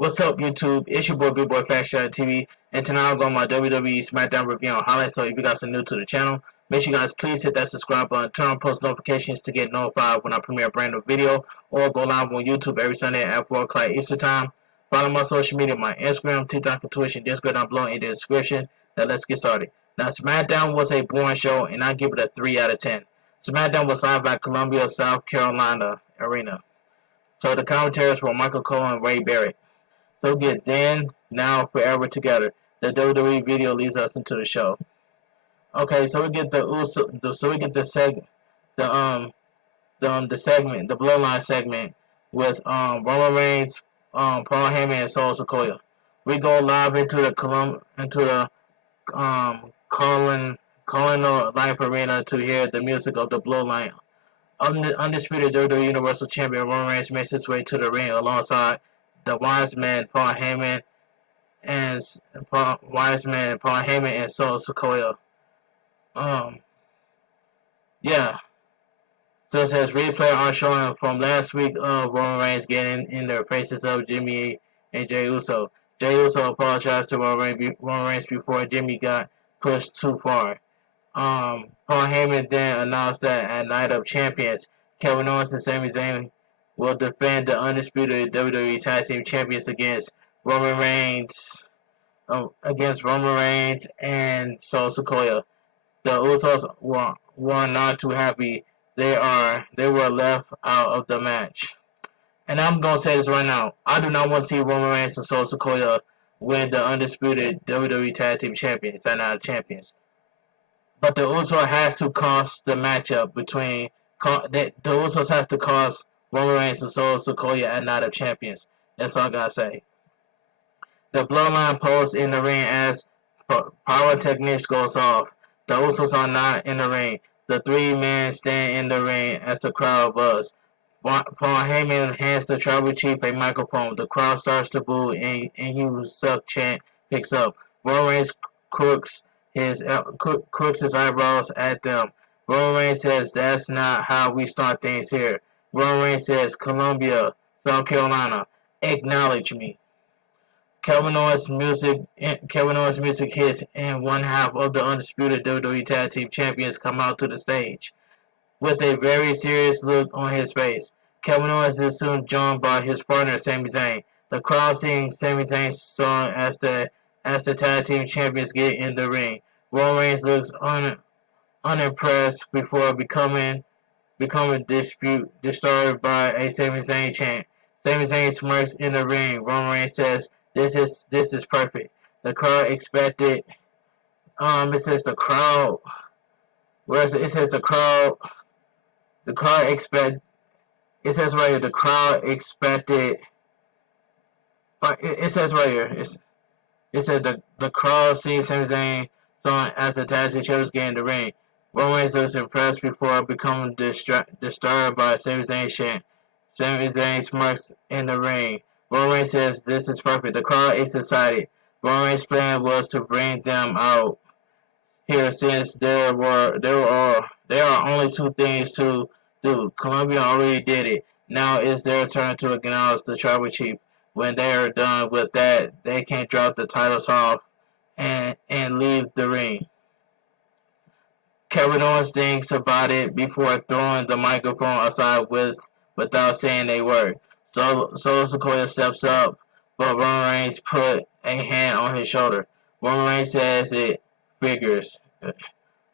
What's up, YouTube? It's your boy Bigboyfactsjonnytv, and tonight I'm going my WWE Smackdown review on highlights. So if you guys are new to the channel, make sure you guys please hit that subscribe button, turn on post notifications to get notified when I premiere a brand new video, or go live on YouTube every Sunday at 4 o'clock Eastern Time. Follow my social media, my Instagram, TikTok, and Twitch, and Discord down below in the description. Now let's get started. Now Smackdown was a boring show, and I give it a 3 out of 10. Smackdown was live at Columbia, South Carolina Arena. So the commentators were Michael Cole and Ray Barrett. So get then, now, forever together. The WWE video leads us into the show. Okay, so we get the segment, the Bloodline segment with Roman Reigns, Paul Heyman, and Sikoa. We go live into the Colonial Life Arena to hear the music of the Bloodline. Undisputed WWE Universal Champion Roman Reigns makes his way to the ring alongside the Wise Man, Paul Heyman, and Sikoa. Yeah. So it says replay are showing from last week of Roman Reigns getting in the faces of Jimmy and Jey Uso. Jey Uso apologized to Roman Reigns before Jimmy got pushed too far. Paul Heyman then announced that at Night of Champions, Kevin Owens and Sami Zayn will defend the undisputed WWE Tag Team Champions against Roman Reigns and Sikoa. The Usos were not too happy. They were left out of the match. And I'm gonna say this right now. I do not want to see Roman Reigns and Sikoa win the undisputed WWE Tag Team Champions and not champions. But the Usos has to cost the matchup between the Usos has to cost Roman Reigns and Sikoa at Night of Champions. That's all I gotta say. The Bloodline pose in the ring as pyrotechnics goes off. The Usos are not in the ring. The three men stand in the ring as the crowd buzz. Paul Heyman hands the tribal chief a microphone. The crowd starts to boo, and "You suck" chant picks up. Roman Reigns crooks his eyebrows at them. Roman Reigns says, "That's not how we start things here." Roman Reigns says, "Columbia, South Carolina, acknowledge me." Kevin Owens music hits, and one half of the undisputed WWE Tag Team Champions come out to the stage with a very serious look on his face. Kevin Owens is soon joined by his partner Sami Zayn. The crowd sings Sami Zayn's song as the Tag Team Champions get in the ring. Roman Reigns looks unimpressed before becoming disturbed by a Sami Zayn chant. Sami Zayn smirks in the ring. Roman Reigns says, This is perfect. The crowd expected. It says the crowd. Where is it? It says the crowd. The crowd expect. It says right here. The crowd expected. It says right here. It says the crowd sees Sami Zayn song as the tag team champions get in the ring. Roman Reigns looks impressed before becoming disturbed by Sami Zayn's chant. Sami Zayn smirks in the ring. Roman Reigns says, "This is perfect." The crowd is excited. Roman Reigns' plan was to bring them out here since there are only two things to do. Columbia already did it. Now it's their turn to acknowledge the tribal chief. When they are done with that, they can drop the titles off and leave the ring. Kevin Owens thinks about it before throwing the microphone aside without saying a word. So Sikoa steps up, but Roman Reigns put a hand on his shoulder. Roman Reigns says it figures.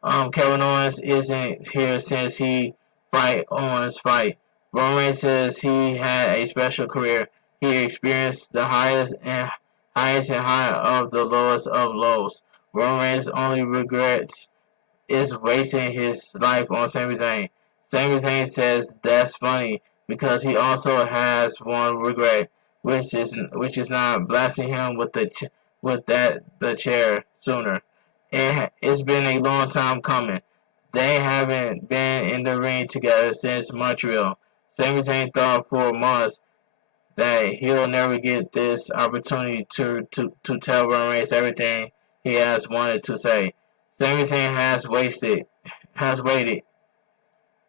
Kevin Owens isn't here since he fight Owens fight. Roman Reigns says he had a special career. He experienced the highest and high of the lowest of lows. Roman Reigns' only regrets is wasting his life on Sami Zayn. Sami Zayn says that's funny, because he also has one regret, which is not blasting him with the chair sooner. It's been a long time coming. They haven't been in the ring together since Montreal. Sami Zayn thought for months that he'll never get this opportunity to tell Roman Reigns everything he has wanted to say. Sami Zayn has waited.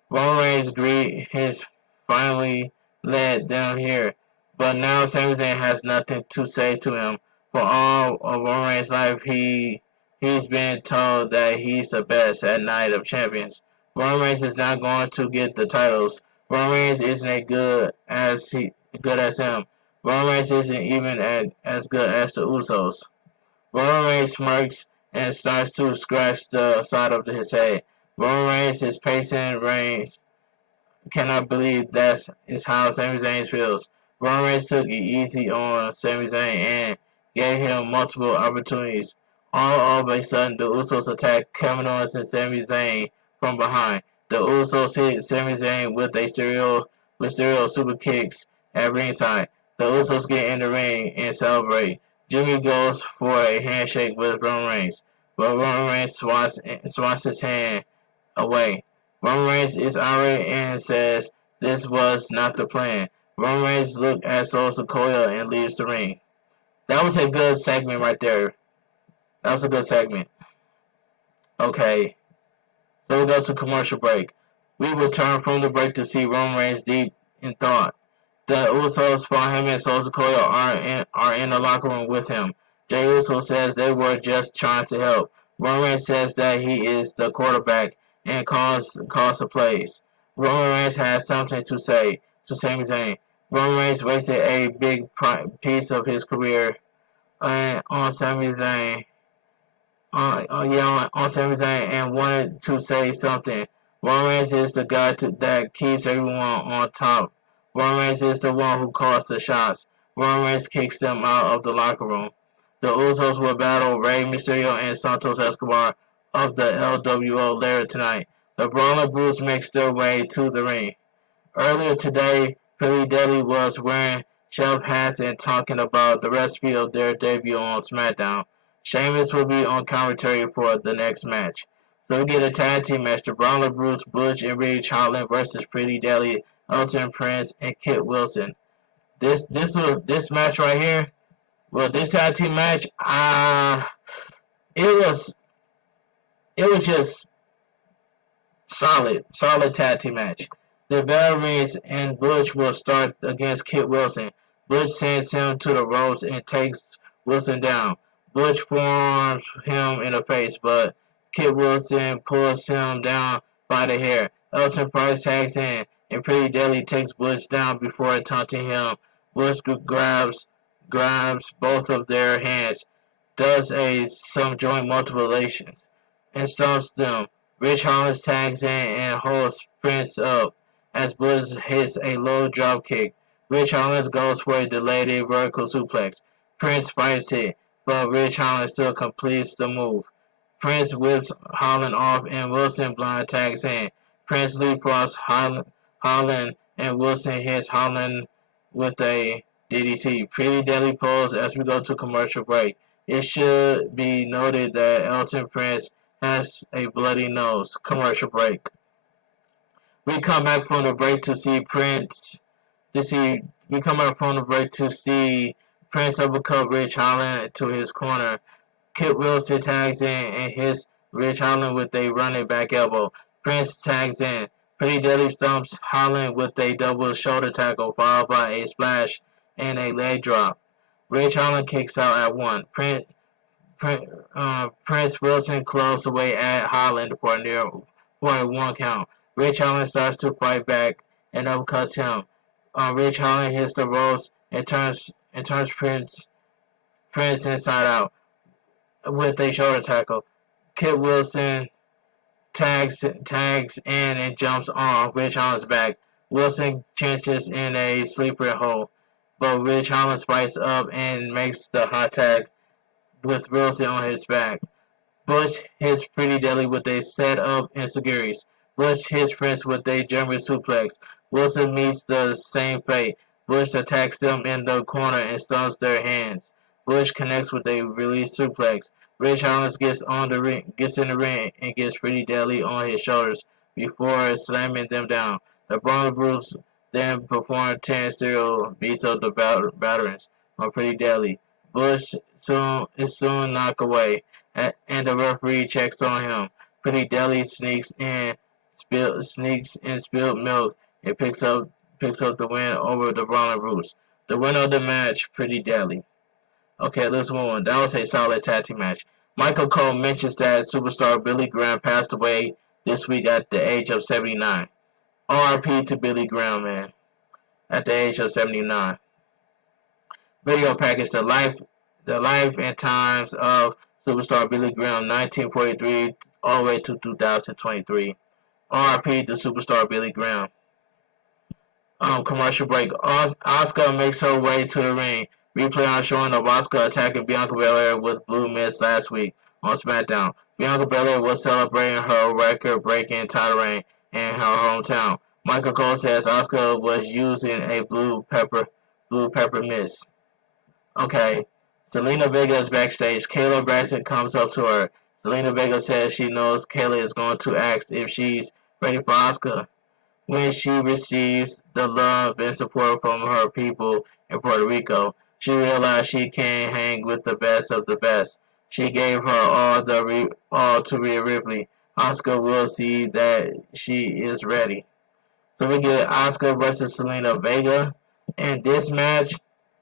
Roman Reigns greet his finally led them here. But now Sami Zayn has nothing to say to him. For all of Roman Reigns' life, he's been told that he's the best at Night of Champions. Roman Reigns is not going to get the titles. Roman Reigns isn't as good as him. Roman Reigns isn't even as good as the Usos. Roman Reigns smirks and starts to scratch the side of his head. Roman Reigns is pacing. Reigns cannot believe that is how Sami Zayn feels. Roman Reigns took it easy on Sami Zayn and gave him multiple opportunities. All of a sudden, the Usos attack Kevin Owens and Sami Zayn from behind. The Usos hit Sami Zayn with stereo super kicks at ringside. The Usos get in the ring and celebrate. Jimmy goes for a handshake with Roman Reigns, but Roman Reigns swats his hand away. Roman Reigns is irate and says this was not the plan. Roman Reigns looks at Sikoa and leaves the ring. That was a good segment right there. That was a good segment. Okay, so we'll go to commercial break. We return from the break to see Roman Reigns deep in thought. The Usos, for him and Sikoa, are in the locker room with him. Jey Uso says they were just trying to help. Roman Reigns says that he is the quarterback and calls the plays. Roman Reigns has something to say to Sami Zayn. Roman Reigns wasted a big piece of his career on Sami Zayn. On Sami Zayn and wanted to say something. Roman Reigns is the guy that keeps everyone on top. Roman Reigns is the one who calls the shots. Roman Reigns kicks them out of the locker room. The Usos will battle Rey Mysterio and Santos Escobar of the LWO later tonight. The Brawler Brutes makes their way to the ring. Earlier today, Pretty Deadly was wearing shelf hats and talking about the recipe of their debut on Smackdown. Sheamus will be on commentary for the next match. So we get a tag team match. The Brawler Brutes, Butch and Ridge Holland versus Pretty Deadly, Elton Prince, and Kit Wilson. This match right here, well, this tag team match, it was just solid tag team match. The Veterans and Butch will start against Kit Wilson. Butch sends him to the ropes and takes Wilson down. Butch forms him in the face, but Kit Wilson pulls him down by the hair. Elton Price tags in, and Pretty Deadly takes Butch down before taunting him. Butch grabs both of their hands, does some joint multiplications, and stomps them. Rich Holland tags in and holds Prince up as Butch hits a low drop kick. Rich Holland goes for a delayed vertical suplex. Prince fights it, but Rich Holland still completes the move. Prince whips Holland off and Wilson blind tags in. Prince leapfrogs Holland and Wilson hits Holland with a DDT. Pretty Deadly pose as we go to commercial break. It should be noted that Elton Prince has a bloody nose. Commercial break. We come back from the break to see Prince. We come back from the break to see Prince uppercut Rich Holland to his corner. Kit Wilson tags in and hits Rich Holland with a running back elbow. Prince tags in. Pretty Deadly stumps Holland with a double shoulder tackle followed by a splash and a leg drop. Rich Holland kicks out at one. Prince Wilson clubs away at Holland for a one count. Rich Holland starts to fight back and uppercuts him. Rich Holland hits the ropes and turns Prince inside out with a shoulder tackle. Kit Wilson tags in and jumps on Rich Holland's back. Wilson clinches in a sleeper hold, but Rich Holland spikes up and makes the hot tag with Wilson on his back. Butch hits Pretty Deadly with a set of enziguris. Butch hits Prince with a German suplex. Wilson meets the same fate. Butch attacks them in the corner and stomps their hands. Butch connects with a release suplex. Rich Holland gets in the ring and gets Pretty Deadly on his shoulders before slamming them down. The Brawler Brutes then perform 10 stereo beats of the veterans on Pretty Deadly. Butch is soon knocked away, and the referee checks on him. Pretty Deadly sneaks in spilled milk and picks up the win over the Brawler Brutes. The winner of the match, pretty deadly. Okay, let's move on. That was a solid tag team match. Michael Cole mentions that superstar Billy Graham passed away this week at the age of 79. RIP to Billy Graham, man, at the age of 79. Video package: the life and times of superstar Billy Graham, 1943 all the way to 2023. RIP to superstar Billy Graham. Commercial break. Asuka makes her way to the ring. Replay on showing of Asuka attacking Bianca Belair with blue mist last week on SmackDown. Bianca Belair was celebrating her record-breaking title reign in her hometown. Michael Cole says Asuka was using a blue pepper mist. Okay. Selena Vega is backstage. Kayla Braxton comes up to her. Selena Vega says she knows Kayla is going to ask if she's ready for Asuka. When she receives the love and support from her people in Puerto Rico, she realized she can't hang with the best of the best. She gave her all to Rhea Ripley. Asuka will see that she is ready. So we get Asuka versus Selena Vega, and this match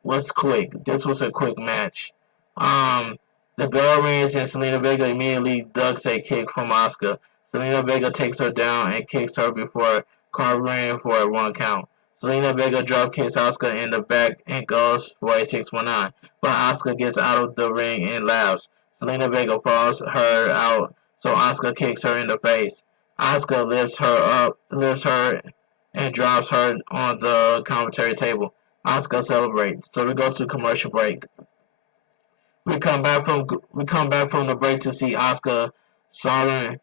was quick. This was a quick match. The bell rings and Selena Vega immediately ducks a kick from Asuka. Selena Vega takes her down and kicks her before covering for a 1 count. Selena Vega drop kicks Asuka in the back and goes for a 619, but Asuka gets out of the ring and laughs. Selena Vega falls her out, so Asuka kicks her in the face. Asuka lifts her and drops her on the commentary table. Asuka celebrates. So we go to commercial break. We come back from the break to see Asuka sauntering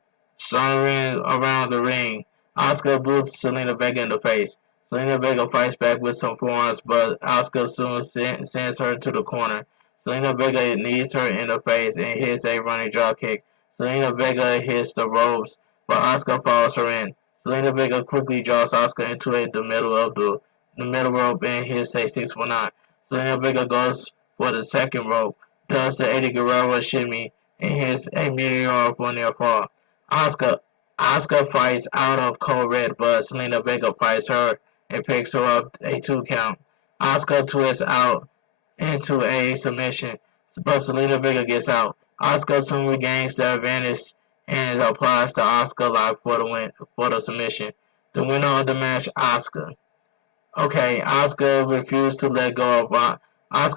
around the ring. Asuka boots Selena Vega in the face. Selena Vega fights back with some forearms, but Asuka soon sends her to the corner. Selena Vega knees her in the face and hits a running drop kick. Selena Vega hits the ropes, but Asuka follows her in. Selena Vega quickly draws Asuka into the middle of the middle rope and hits a 619. Selena Vega goes for the second rope, does the Eddie Guerrero shimmy, and hits a meteor for near fall. Asuka fights out of Code Red, but Selena Vega fights her and picks her up a 2 count. Asuka twists out into a submission, but Selena Vega gets out. Asuka soon regains the advantage and applies to Asuka lock for the submission. The winner of the match, Asuka. Okay, Asuka refused to let go of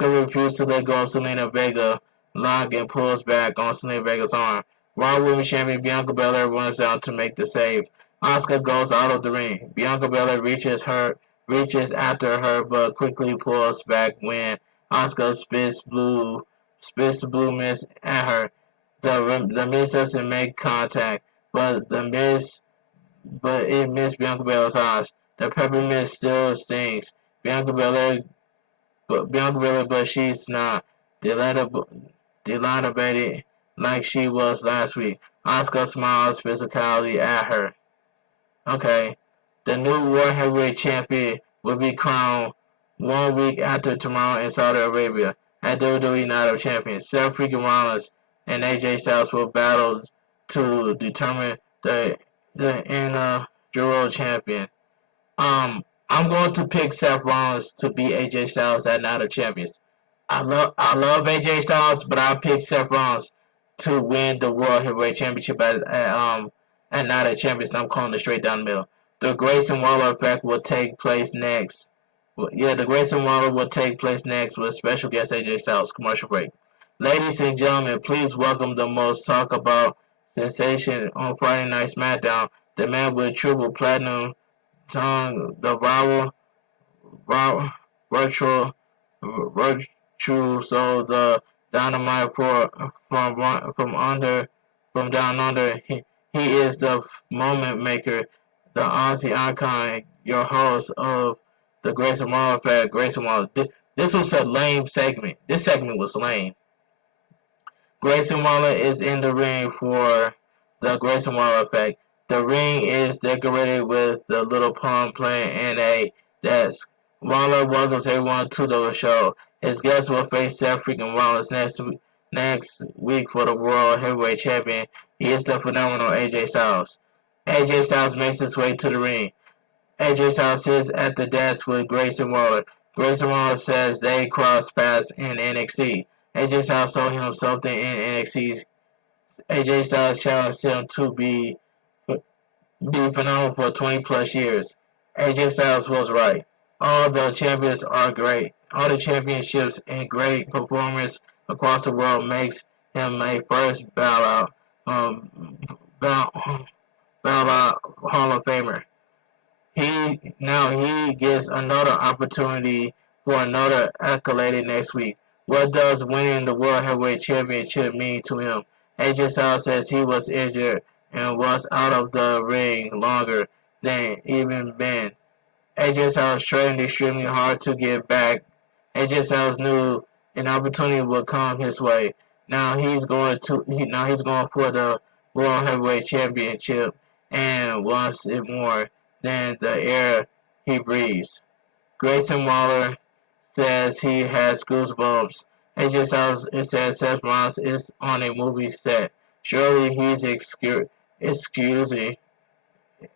Selena Vega lock and pulls back on Selena Vega's arm. Raw Women's Champion Bianca Belair runs out to make the save. Asuka goes out of the ring. Bianca Belair reaches after her, but quickly pulls back when Asuka spits the blue mist at her. The mist doesn't make contact, but it missed Bianca Belair's eyes. The peppermint still stings. Bianca Belair, but she's not dilapidated like she was last week. Asuka smiles physicality at her. Okay. The new World Heavyweight Champion will be crowned 1 week after tomorrow in Saudi Arabia at WWE Night of Champions. Seth freaking Rollins and AJ Styles will battle to determine the inaugural champion. I'm going to pick Seth Rollins to beat AJ Styles at Night of Champions. I love AJ Styles, but I pick Seth Rollins to win the World Heavyweight Championship at Night of Champions. I'm calling it straight down the middle. The Grayson Waller effect will take place next. The Grayson Waller will take place next with special guest AJ Styles. Commercial break. Ladies and gentlemen, please welcome the most talked about sensation on Friday Night SmackDown. The man with triple platinum tongue, the virtual so the dynamite from down under. He is the moment maker, the Aussie icon, your host of the Grayson Waller Effect, Grayson Waller. This was a lame segment. This segment was lame. Grayson Waller is in the ring for the Grayson Waller Effect. The ring is decorated with the little palm plant and a desk. Waller welcomes everyone to the show. His guests will face Seth freaking Rollins next week for the World Heavyweight Champion. He is the phenomenal AJ Styles. AJ Styles makes his way to the ring. AJ Styles sits at the desk with Grayson Waller. Grayson Waller says they crossed paths in NXT. AJ Styles told him something in NXT. AJ Styles challenged him to be phenomenal for 20 plus years. AJ Styles was right. All the champions are great. All the championships and great performance across the world makes him a first ballot Hall of Famer. He gets another opportunity for another accolade next week. What does winning the World Heavyweight Championship mean to him? AJ Styles says he was injured and was out of the ring longer than even been. AJ Styles trained extremely hard to get back. AJ Styles knew an opportunity would come his way. Now he's going for the World Heavyweight Championship and wants it more than the air he breathes. Grayson Waller says he has goosebumps. AJ Styles says Seth Rollins is on a movie set. Surely he's excusing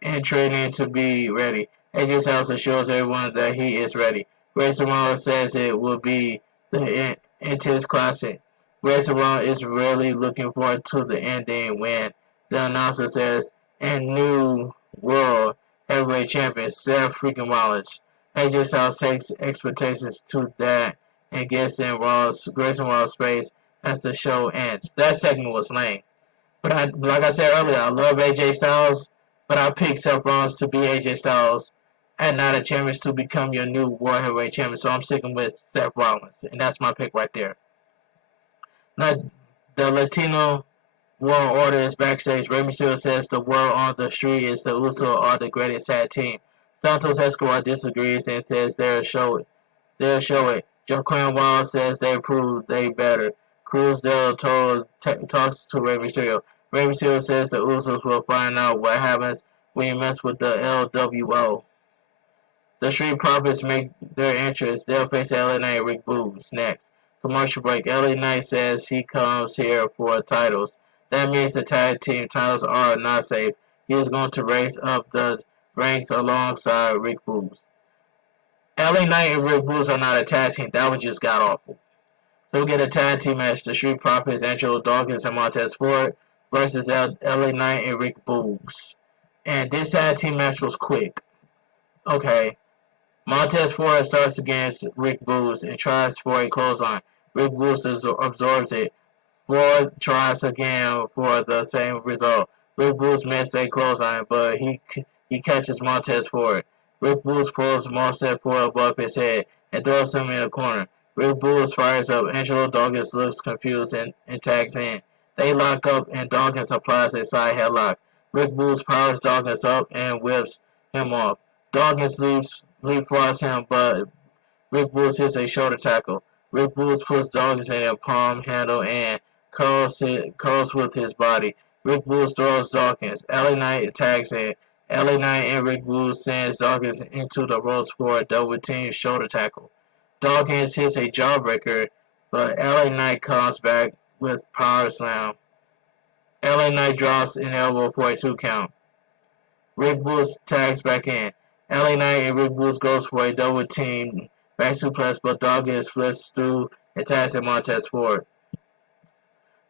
and training to be ready. AJ Styles assures everyone that he is ready. Grayson Waller says it will be the intense classic. Grayson Waller is really looking forward to the ending when the announcer says, and new world heavyweight champion Seth freaking Rollins. AJ Styles takes expectations to that and gets in Grayson Waller's space as the show ends. That segment was lame. But like I said earlier, I love AJ Styles, but I picked Seth Rollins to be AJ Styles and not a champion to become your new World Heavyweight Champion. So I'm sticking with Seth Rollins, and that's my pick right there. Now, the Latino World Order is backstage. Rey Mysterio says the word on the street is the Usos are the greatest tag team. Santos Escobar disagrees and says they'll show it. Joaquin Wild says they prove they better. Cruz del Toro talks to Rey Mysterio. Rey Mysterio says the Usos will find out what happens when you mess with the LWO. The Street Profits make their entrance. They'll face LA Knight Rick Boogs next. Commercial break. LA Knight says he comes here for titles. That means the tag team titles are not safe. He is going to race up the ranks alongside Rick Boogs. LA Knight and Rick Boogs are not a tag team. That one just got awful. So we get a tag team match. The Street Profits, Angelo Dawkins and Montez Ford versus LA Knight and Rick Boogs. And this tag team match was quick. Okay. Montez Ford starts against Rick Boogs and tries for a clothesline. Rick Boogs absorbs it. Ford tries again for the same result. Rick Boogs misses a clothesline, but he catches Montez Ford. Rick Boogs pulls Montez Ford above his head and throws him in the corner. Rick Boogs fires up. Angelo Dawkins looks confused and tags in. They lock up and Dawkins applies a side headlock. Rick Boogs powers Dawkins up and whips him off. Dawkins leapfrogs him, but Rick Boogs hits a shoulder tackle. Rick Boogs puts Dawkins in a palm handle and curls with his body. Rick Boogs throws Dawkins. LA Knight tags in. LA Knight and Rick Boogs sends Dawkins into the ropes for a double team shoulder tackle. Dawkins hits a jawbreaker, but LA Knight comes back with power slam. LA Knight drops an elbow for a 2 count. Rick Boogs tags back in. LA Knight and Rick Boogs goes for a double team back suplex, but Dawkins flips through and tags at Montez Ford.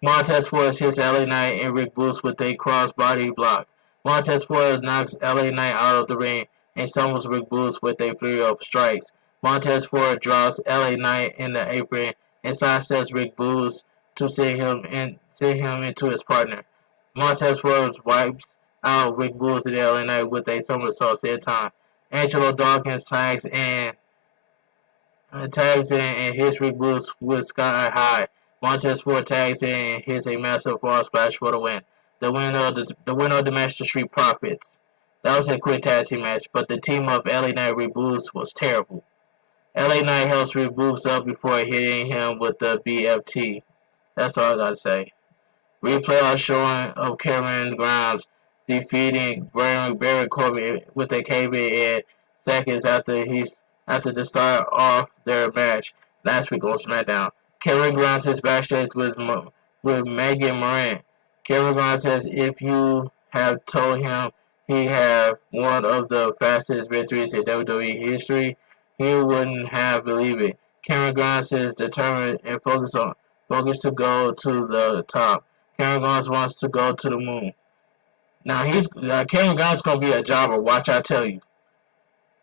Montez Ford hits LA Knight and Rick Boogs with a cross body block. Montez Ford knocks LA Knight out of the ring and stumbles Rick Boogs with a flurry of strikes. Montez Ford drops LA Knight in the apron and sidesteps Rick Boogs to send him into his partner. Montez Ford wipes out Rick Boogs and LA Knight with a somersault at time. Angelo Dawkins tags in and hits Rick Boogs with Sky High. Montez Ford tags in and hits a massive fall splash for the win. The winner of the match, the Street Profits. That was a quick tag team match, but the team of LA Knight Rick Boogs was terrible. LA Knight helps Rick Boogs up before hitting him with the BFT. That's all I gotta say. Replay are showing of Cameron Grimes defeating Baron Corbin with a KB in seconds after the start of their match last week on SmackDown. Cameron Grimes is backstage with Megan Morant. Cameron Grimes says if you have told him he had one of the fastest victories in WWE history, he wouldn't have believed it. Cameron Grimes is determined and focused to go to the top. Cameron Grimes wants to go to the moon. Now Cameron Grimes gonna be a jobber. Watch, I tell you.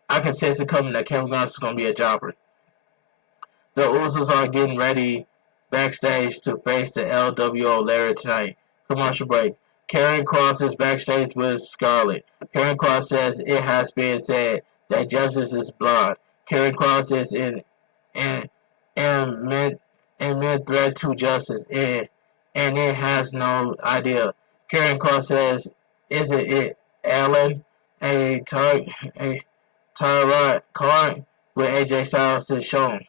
I can sense it coming that Cameron Grimes is gonna be a jobber. The Usos are getting ready backstage to face the LWO later tonight. Commercial break. Karen Cross is backstage with Scarlett. Karen Cross says it has been said that justice is blind. Karen Cross is in threat to justice and it has no idea. Karen Cross says, "Isn't it Ellen a tarot card with AJ Styles is shown?"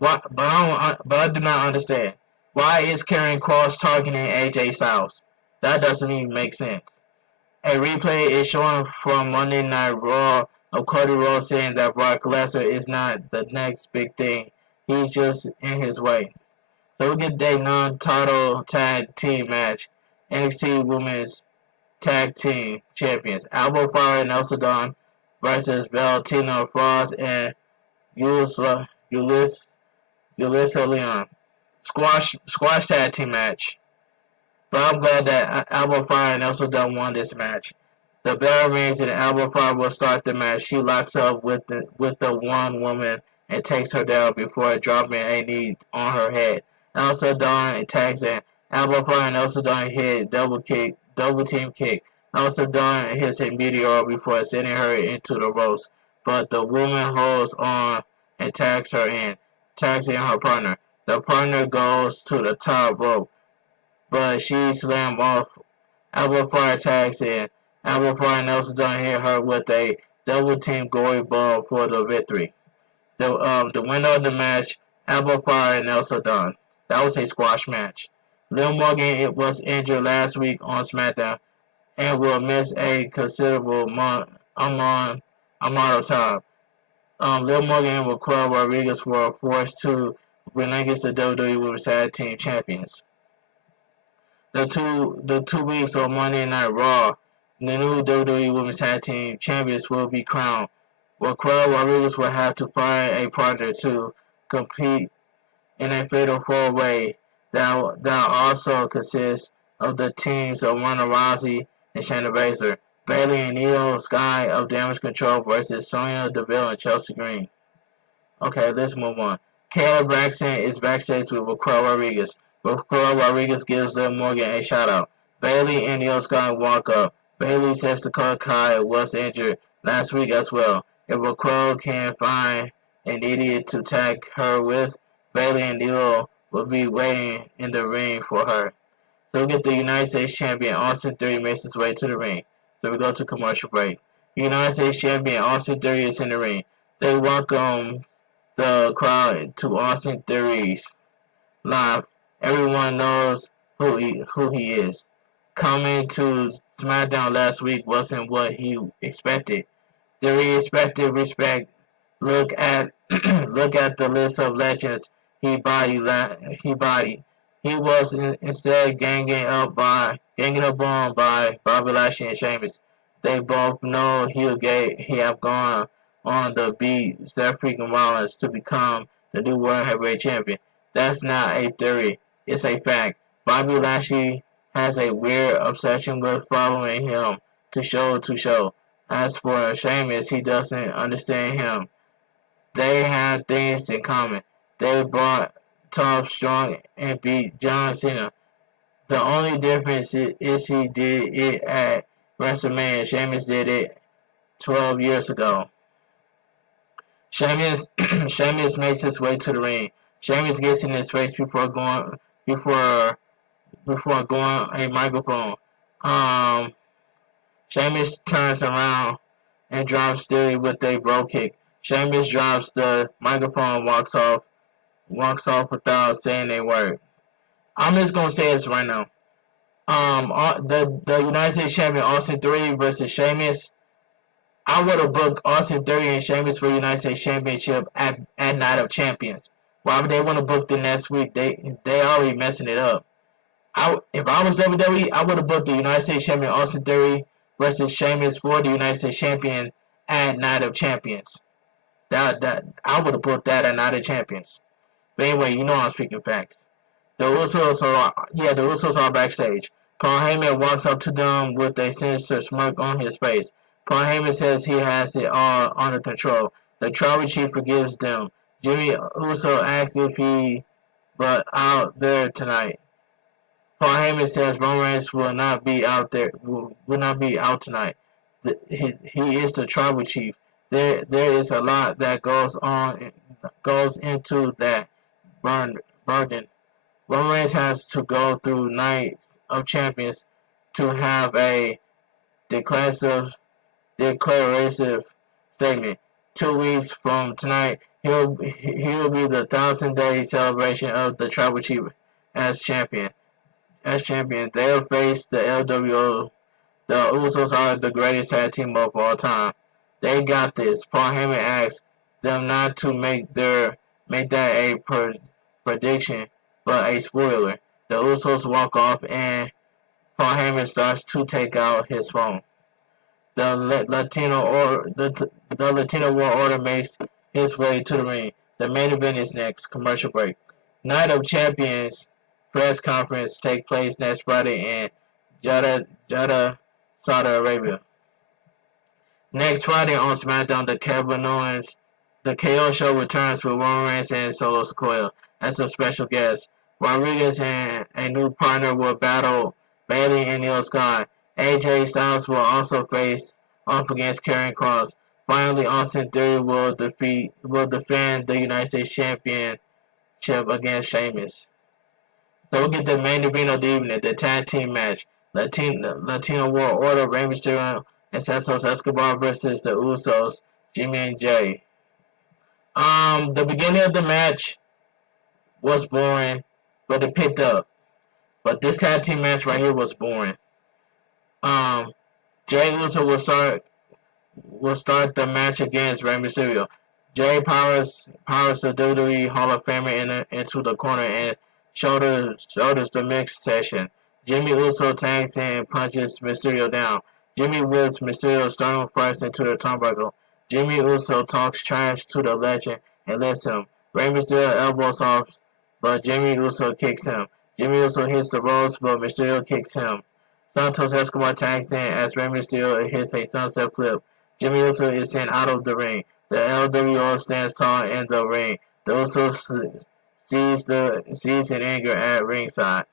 But I do not understand. Why is Karen Cross targeting AJ Styles? That doesn't even make sense. A replay is showing from Monday Night Raw of Cody Rhodes saying that Brock Lesnar is not the next big thing. He's just in his way. So we get a non-title tag team match. NXT Women's Tag Team Champions. Alba Fire and Elsa Dawn versus Valentina Frost and Ulyssa Leon. Squash tag team match. But I'm glad that Alba Fire and Elsa Dawn won this match. The bell rings and Alba Fire will start the match. She locks up with the one woman and takes her down before dropping a knee on her head. Elsa Dawn tags in. Alba Fire and Elsa Dawn hit double team kick. Elsa Dawn hits a meteor before sending her into the ropes. But the woman holds on and tags in her partner. The partner goes to the top rope, but she slammed off. Alba Fire tags in. Alba Fire and Elsa Dawn hit her with a double team gory ball for the victory. The winner of the match, Alba Fire and Elsa Dawn. That was a squash match. Liv Morgan was injured last week on SmackDown and will miss a considerable amount of time. Liv Morgan and Raquel Rodriguez were forced to relinquish the WWE Women's Tag Team Champions. The two weeks of Monday Night Raw, the new WWE Women's Tag Team Champions will be crowned. Raquel Rodriguez will have to find a partner to compete in a fatal four-way that also consists of the teams of Ronda Rousey and Shayna Baszler, Bayley and Io Sky of Damage Control versus Sonya Deville and Chelsea Green. Okay, let's move on. Kayla Braxton is backstage with Raquel Rodriguez. Raquel Rodriguez gives Liv Morgan a shout-out. Bayley and Io Sky walk up. Bayley says Dakota Kai was injured last week as well. If Raquel can find an idiot to tag her with, Bayley and Io will be waiting in the ring for her. So we get the United States Champion Austin Theory makes his way to the ring. So we go to commercial break. The United States Champion Austin Theory is in the ring. They welcome the crowd to Austin Theory's live. Everyone knows who he is. Coming to SmackDown last week wasn't what he expected. Theory expected respect. Look at the list of legends he bodied. He was instead ganging up on by Bobby Lashley and Sheamus. They both know he have gone on the beat Seth freaking Rollins to become the new World Heavyweight Champion. That's not a theory. It's a fact. Bobby Lashley has a weird obsession with following him to show. As for Sheamus, he doesn't understand him. They have things in common. They brought Tough Strong and beat John Cena. The only difference is he did it at WrestleMania. Sheamus did it 12 years ago. Sheamus makes his way to the ring. Sheamus gets in his face before going a microphone. Sheamus turns around and drops Theory with a bro kick. Sheamus drops the microphone, walks off without saying a word. I'm just gonna say this right now. The United States Champion Austin Theory versus Sheamus. I would have booked Austin Theory and Sheamus for the United States Championship at Night of Champions. Why would they want to book the next week? They already messing it up. If I was WWE, I would have booked the United States Champion Austin Theory versus Sheamus for the United States Champion at Night of Champions. That I would have put that at Night of Champions. But anyway, you know I'm speaking facts. The Usos are backstage. Paul Heyman walks up to them with a sinister smirk on his face. Paul Heyman says he has it all under control. The Tribal Chief forgives them. Jimmy Uso asks if he but out there tonight. Paul Heyman says Roman Reigns will not be out tonight. He is the Tribal Chief. There is a lot that goes into that burden. Roman Reigns has to go through Night of Champions to have a declarative statement. 2 weeks from tonight, he'll be the 1,000-day celebration of the Tribal Chief as champion. They'll face the LWO. The Usos are the greatest tag team of all time. They got this. Paul Heyman asks them not to make that a prediction, but a spoiler. The Usos walk off, and Paul Heyman starts to take out his phone. The Latino War Order makes his way to the ring. The main event is next. Commercial break. Night of Champions press conference take place next Friday in Jeddah, Saudi Arabia. Next Friday on SmackDown, the KO show returns with Roman Reigns and Solo Sikoa as a special guest. Rodriguez and a new partner will battle Bayley and Io Sky. AJ Styles will also face off against Karrion Kross. Finally, Austin Theory will defend the United States Championship against Sheamus. So we'll get the main event of the evening, the tag team match. Latino War Order, Rey Mysterio and Santos Escobar versus the Usos, Jimmy and Jay. The beginning of the match was boring, but it picked up. But this tag team match right here was boring. Jay Uso will start the match against Rey Mysterio. Jay powers the WWE Hall of Famer into the corner and shoulders the mix session. Jimmy Uso tags in and punches Mysterio down. Jimmy whips Mysterio sternum first into the turnbuckle. Jimmy Uso talks trash to the legend and lifts him. Rey Mysterio elbows off, but Jimmy Uso kicks him. Jimmy Uso hits the ropes, but Mysterio kicks him. Santos Escobar tags in as Rey Mysterio hits a sunset flip. Jimmy Uso is sent out of the ring. The LWO stands tall in the ring. The Usos sees in anger at ringside.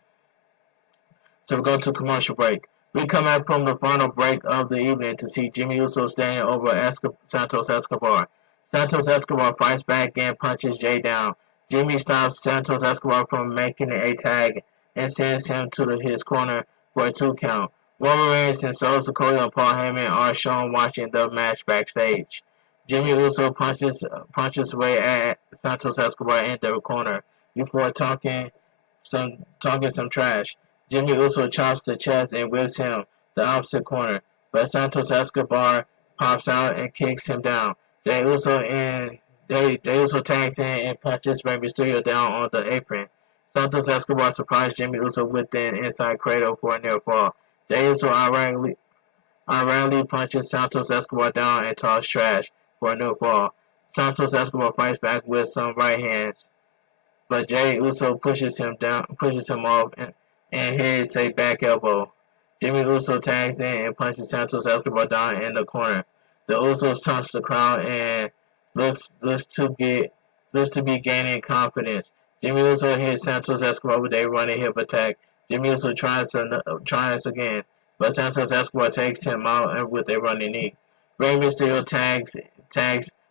So we go to commercial break. We come out from the final break of the evening to see Jimmy Uso standing over Santos Escobar. Santos Escobar fights back and punches Jay down. Jimmy stops Santos Escobar from making a tag and sends him to his corner for a 2 count. Roman Reigns and Solo Sikoa and Paul Heyman are shown watching the match backstage. Jimmy Uso punches away at Santos Escobar in the corner before talking some trash. Jimmy Uso chops the chest and whips him the opposite corner, but Santos Escobar pops out and kicks him down. Jey Uso tags in and punches Rey Mysterio down on the apron. Santos Escobar surprised Jimmy Uso with an inside cradle for a near fall. Jey Uso ironically punches Santos Escobar down and talks trash for a near fall. Santos Escobar fights back with some right hands, but Jey Uso pushes him off and hits a back elbow. Jimmy Uso tags in and punches Santos Escobar down in the corner. The Usos touch the crowd and looks to be gaining confidence. Jimmy Uso hits Santos Escobar with a running hip attack. Jimmy Uso tries again, but Santos Escobar takes him out with a running knee. Rey Mysterio tags.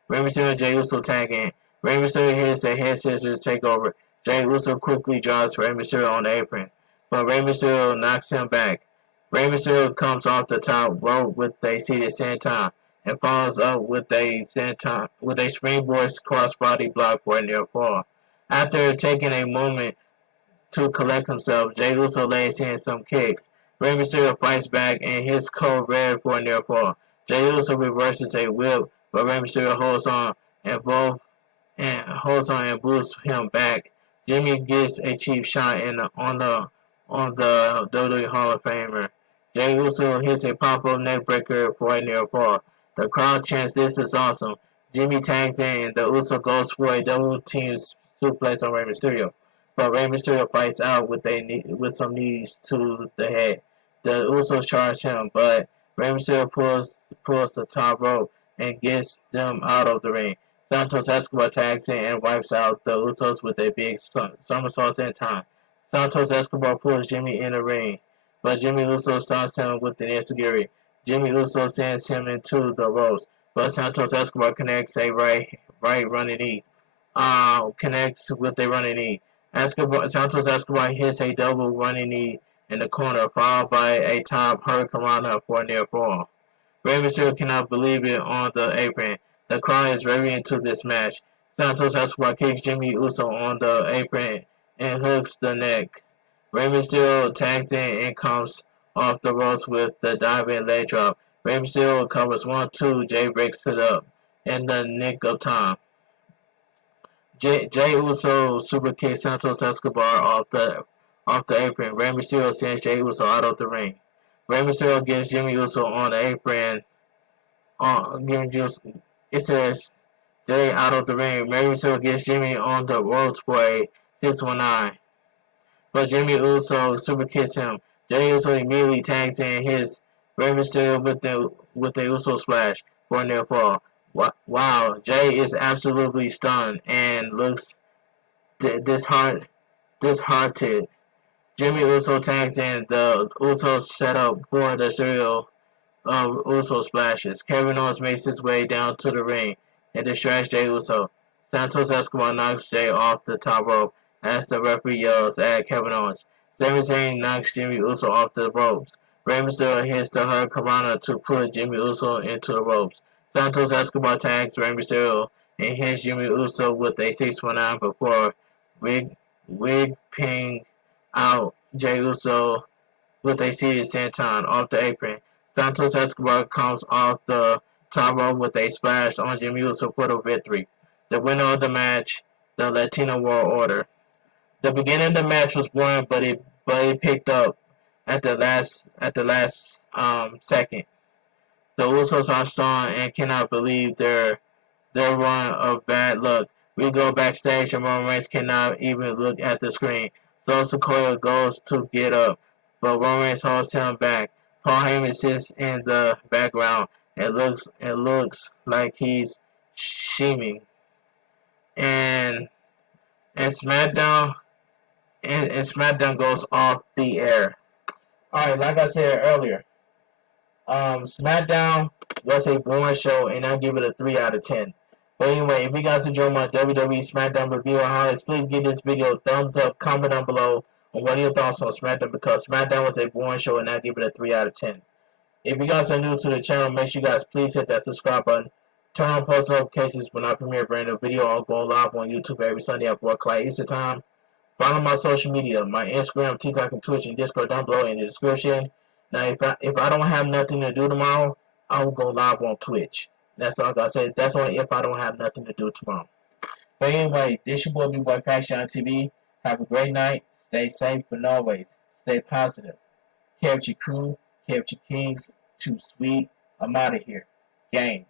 Rey Mysterio and Jey Uso tag in. Rey Mysterio hits a head scissors takeover. Jey Uso quickly drops Rey Mysterio on the apron, but Rey Mysterio knocks him back. Rey Mysterio comes off the top rope with a seated senton and follows up with a springboard crossbody block for a near fall. After taking a moment to collect himself, Jey Uso lays in some kicks. Rey Mysterio fights back and hits Code Red for a near fall. Jey Uso reverses a whip, but Rey Mysterio holds on and boosts him back. Jimmy gets a cheap shot on the WWE Hall of Famer. Jey Uso hits a pop-up neckbreaker for a near fall. The crowd chants, "This is awesome." Jimmy tags in and the Uso goes for a double team suplex on Rey Mysterio. But Rey Mysterio fights out with some knees to the head. The Usos charge him, but Rey Mysterio pulls the top rope and gets them out of the ring. Santos Escobar tags in and wipes out the Usos with a big somersault in time. Santos Escobar pulls Jimmy in the ring, but Jimmy Uso stunts him with an enziguri. Jimmy Uso sends him into the ropes, but Santos Escobar connects a right running knee. Connects with a running knee. Santos Escobar hits a double running knee in the corner, followed by a top hurricanrana for a near fall. Rey Mysterio cannot believe it on the apron. The crowd is very into this match. Santos Escobar kicks Jimmy Uso on the apron and hooks the neck. Rey Mysterio tags in and comes off the ropes with the diving leg drop. Rey Mysterio covers 1-2. Jay breaks it up in the nick of time. Jay Uso super kicks Santos Escobar off the apron. Rey Mysterio sends Jay Uso out of the ring. Rey Mysterio gets Jimmy Uso on the apron. It says Jay out of the ring. Rey Mysterio gets Jimmy on the ropes for a 619. But Jimmy Uso super kicks him. Jay Uso immediately tags in his Rey Mysterio with the Uso splash for a near fall. Wow, Jay is absolutely stunned and looks disheartened. Jimmy Uso tags in. The Usos set up for the serial of Uso splashes. Kevin Owens makes his way down to the ring and distracts Jay Uso. Santos Escobar knocks Jay off the top rope as the referee yells at Kevin Owens. Sami Zayn knocks Jimmy Uso off the ropes. Rey Mysterio hits the hurricanrana to put Jimmy Uso into the ropes. Santos Escobar tags Rey Mysterio and hits Jimmy Uso with a 619 before whipping out Jey Uso with a seated senton off the apron. Santos Escobar comes off the top rope with a splash on Jimmy Uso for the victory. The winner of the match, the Latino World Order. The beginning of the match was boring, but it picked up at the last second. The Usos are stunned and cannot believe their run of bad luck. We go backstage and Roman Reigns cannot even look at the screen. So Sikoa goes to get up, but Roman Reigns holds him back. Paul Heyman sits in the background and looks like he's scheming. And SmackDown goes off the air. Alright, like I said earlier, SmackDown was a boring show, and I'll give it a 3 out of 10. But anyway, if you guys enjoyed my WWE Smackdown review and highlights, please give this video a thumbs up, comment down below on what are your thoughts on SmackDown, because SmackDown was a boring show, and I'll give it a 3 out of 10. If you guys are new to the channel, make sure you guys please hit that subscribe button. Turn on post notifications when I premiere a brand new video. I'll go live on YouTube every Sunday at 4 o'clock Eastern Time. Follow my social media, my Instagram, TikTok, and Twitch, and Discord down below in the description. Now, if I don't have nothing to do tomorrow, I will go live on Twitch. That's all I gotta say. That's only if I don't have nothing to do tomorrow. But anyway, this your boy Bigboyfactsjonnytv. Have a great night. Stay safe, but always stay positive. Care of your crew, care of your kings. Too sweet. I'm out of here. Gang.